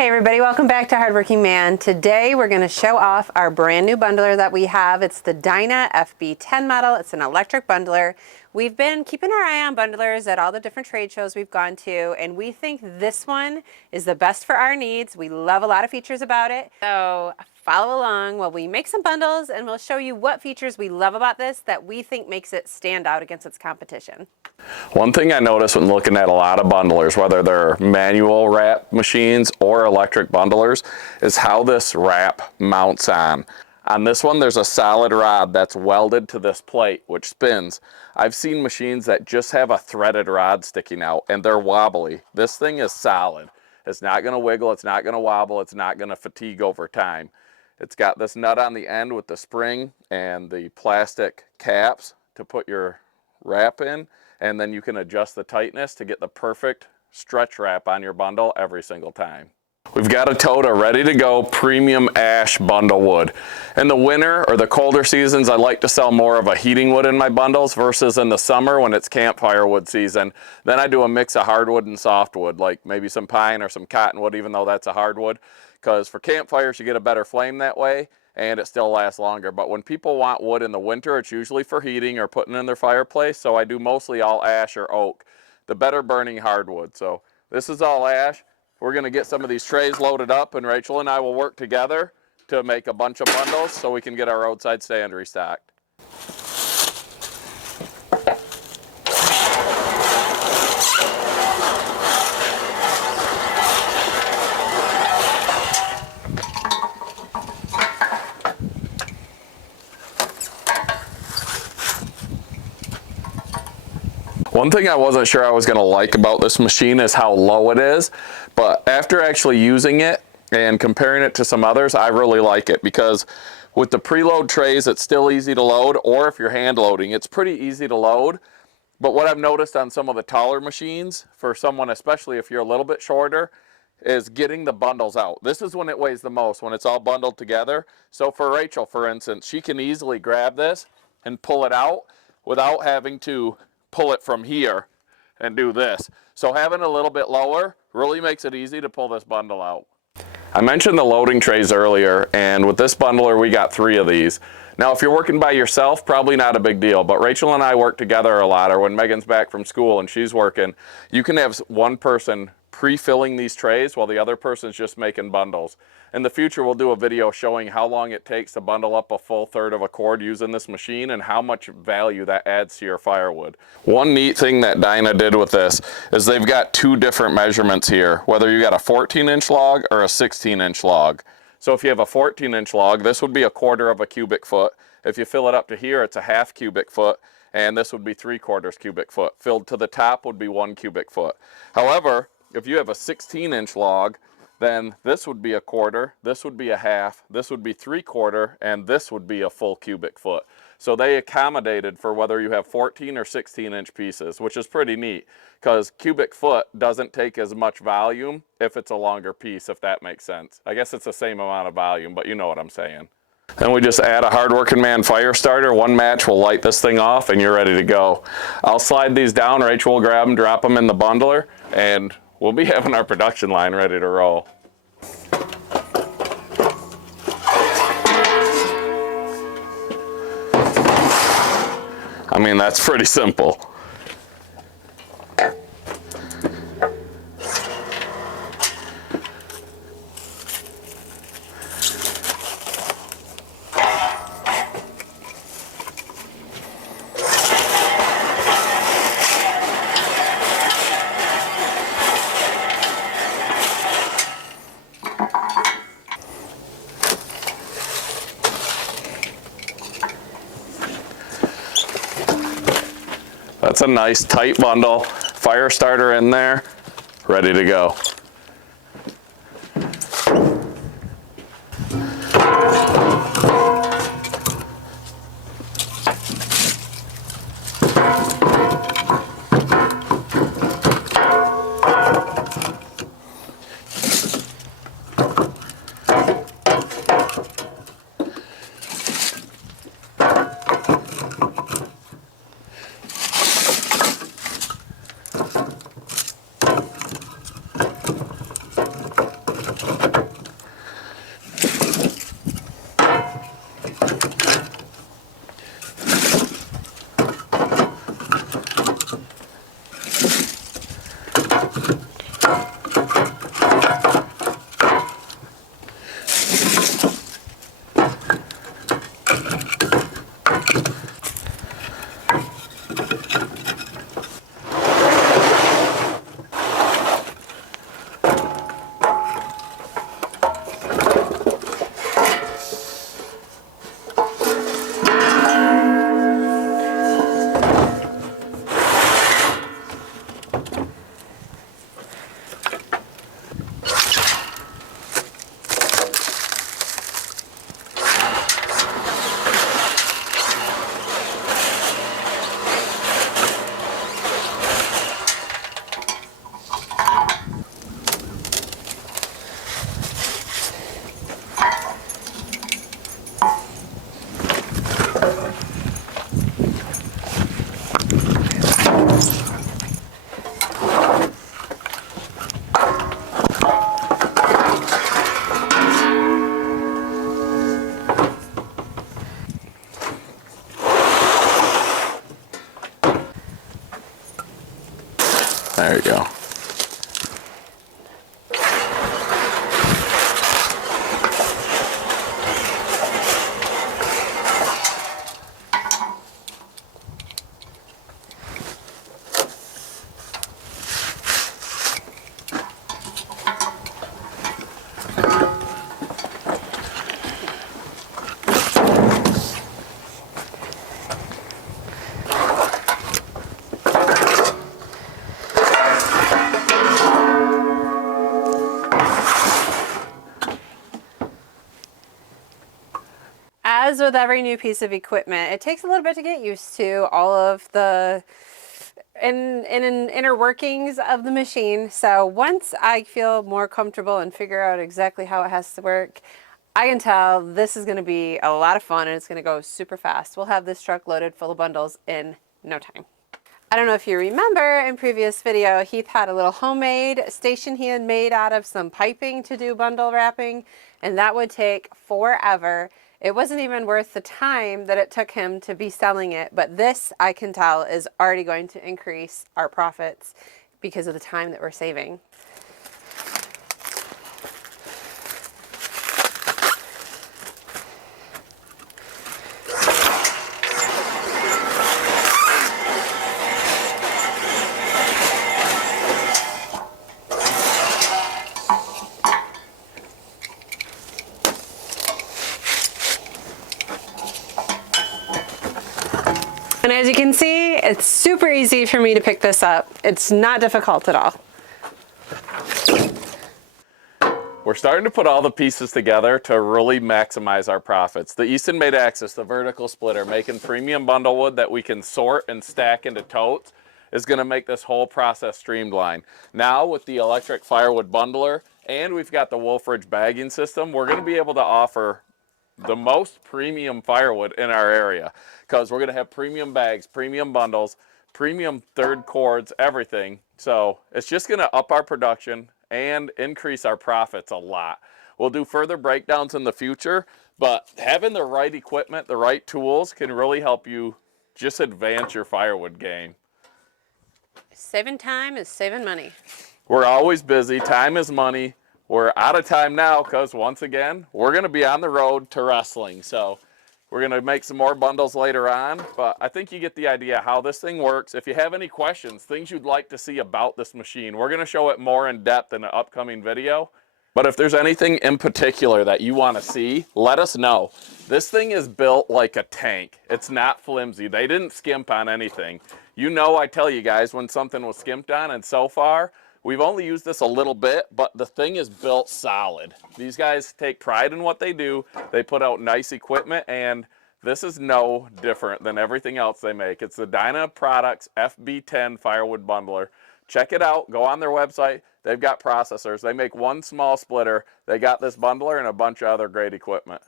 Hey everybody, welcome back to Hardworking Man. Today we're going to show off our brand new bundler that we have. It's the Dyna FB10 model. It's an electric bundler. We've been keeping our eye on bundlers at all the different trade shows we've gone to, and we think this one is the best for our needs. We love a lot of features about it. So follow along while we make some bundles and we'll show you what features we love about this that we think makes it stand out against its competition. One thing I noticed when looking at a lot of bundlers, whether they're manual wrap machines or electric bundlers, is how this wrap mounts on. On this one, there's a solid rod that's welded to this plate, which spins. I've seen machines that just have a threaded rod sticking out and they're wobbly. This thing is solid. It's not going to wiggle, it's not going to wobble, it's not going to fatigue over time. It's got this nut on the end with the spring and the plastic caps to put your wrap in, and then you can adjust the tightness to get the perfect stretch wrap on your bundle every single time. We've got a tote ready to go premium ash bundle wood. In the winter or the colder seasons, I like to sell more of a heating wood in my bundles versus in the summer when it's campfire wood season. Then I do a mix of hardwood and softwood, like maybe some pine or some cottonwood, even though that's a hardwood, because for campfires you get a better flame that way and it still lasts longer. But when people want wood in the winter, it's usually for heating or putting in their fireplace, so I do mostly all ash or oak, the better burning hardwood. So this is all ash. We're going to get some of these trays loaded up, and Rachel and I will work together to make a bunch of bundles so we can get our roadside stand restocked. One thing I wasn't sure I was going to like about this machine is how low it is, but after actually using it and comparing it to some others, I really like it, because with the preload trays it's still easy to load, or if you're hand loading it's pretty easy to load. But what I've noticed on some of the taller machines, for someone especially if you're a little bit shorter, is getting the bundles out. This is when it weighs the most, when it's all bundled together. So for Rachel, for instance, she can easily grab this and pull it out without having to pull it from here and do this. So having a little bit lower really makes it easy to pull this bundle out. I mentioned the loading trays earlier, and with this bundler we got 3 of these. Now if you're working by yourself, probably not a big deal, but Rachel and I work together a lot, or when Megan's back from school and she's working, you can have one person pre-filling these trays while the other person's just making bundles. In the future we'll do a video showing how long it takes to bundle up a full third of a cord using this machine and how much value that adds to your firewood. One neat thing that Dyna did with this is they've got 2 different measurements here, whether you got a 14-inch log or a 16-inch log. So if you have a 14-inch log, this would be 1/4 of a cubic foot. If you fill it up to here, it's a 1/2 cubic foot, and this would be 3/4 cubic foot. Filled to the top would be 1 cubic foot. However, if you have a 16-inch log, then this would be 1/4, this would be a 1/2, this would be 3/4, and this would be a full cubic foot. So they accommodated for whether you have 14 or 16-inch pieces, which is pretty neat, because cubic foot doesn't take as much volume if it's a longer piece, if that makes sense. I guess it's the same amount of volume, but you know what I'm saying. Then we just add a Hardworking Man fire starter. 1 match will light this thing off and you're ready to go. I'll slide these down, Rachel will grab them, drop them in the bundler, and we'll be having our production line ready to roll. I mean, that's pretty simple. That's a nice tight bundle. Fire starter in there, ready to go. as with every new piece of equipment, it takes a little bit to get used to all of the inner workings of the machine. So once I feel more comfortable and figure out exactly how it has to work, I can tell this is going to be a lot of fun and it's going to go super fast. We'll have this truck loaded full of bundles in no time. I don't know if you remember in previous video, Heath had a little homemade station he had made out of some piping to do bundle wrapping, and that would take forever. It wasn't even worth the time that it took him to be selling it, but this, I can tell, is already going to increase our profits because of the time that we're saving. And as you can see, it's super easy for me to pick this up. It's not difficult at all. We're starting to put all the pieces together to really maximize our profits. The Easton made Axis, the vertical splitter, making premium bundle wood that we can sort and stack into totes, is going to make this whole process streamlined. Now with the electric Firewood bundler, and we've got the Wolfridge bagging system, we're going to be able to offer the most premium firewood in our area, because we're going to have premium bags, premium bundles, premium third cords, everything. So it's just going to up our production and increase our profits a lot. We'll do further breakdowns in the future, but having the right equipment, the right tools can really help you just advance your firewood game. Saving time is saving money. We're always busy. Time is money. We're out of time now because, once again, we're going to be on the road to wrestling. So we're going to make some more bundles later on, but I think you get the idea how this thing works. If you have any questions, things you'd like to see about this machine, we're going to show it more in depth in an upcoming video. But if there's anything in particular that you want to see, let us know. This thing is built like a tank. It's not flimsy. They didn't skimp on anything. You know, I tell you guys when something was skimped on, and so far, we've only used this a little bit, but the thing is built solid. These guys take pride in what they do. They put out nice equipment, and this is no different than everything else they make. It's the Dyna Products FB10 Firewood Bundler. Check it out. Go on their website. They've got processors. They make one small splitter. They got this bundler and a bunch of other great equipment.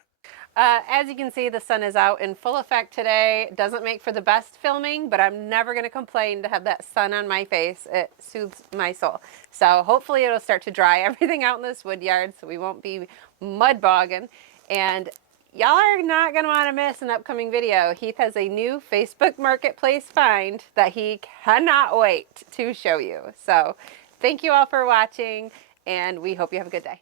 As you can see, the sun is out in full effect today. It doesn't make for the best filming, but I'm never going to complain to have that sun on my face. It soothes my soul. So hopefully it'll start to dry everything out in this wood yard so we won't be mud bogging. And y'all are not going to want to miss an upcoming video. Heath has a new Facebook Marketplace find that he cannot wait to show you. So thank you all for watching, and we hope you have a good day.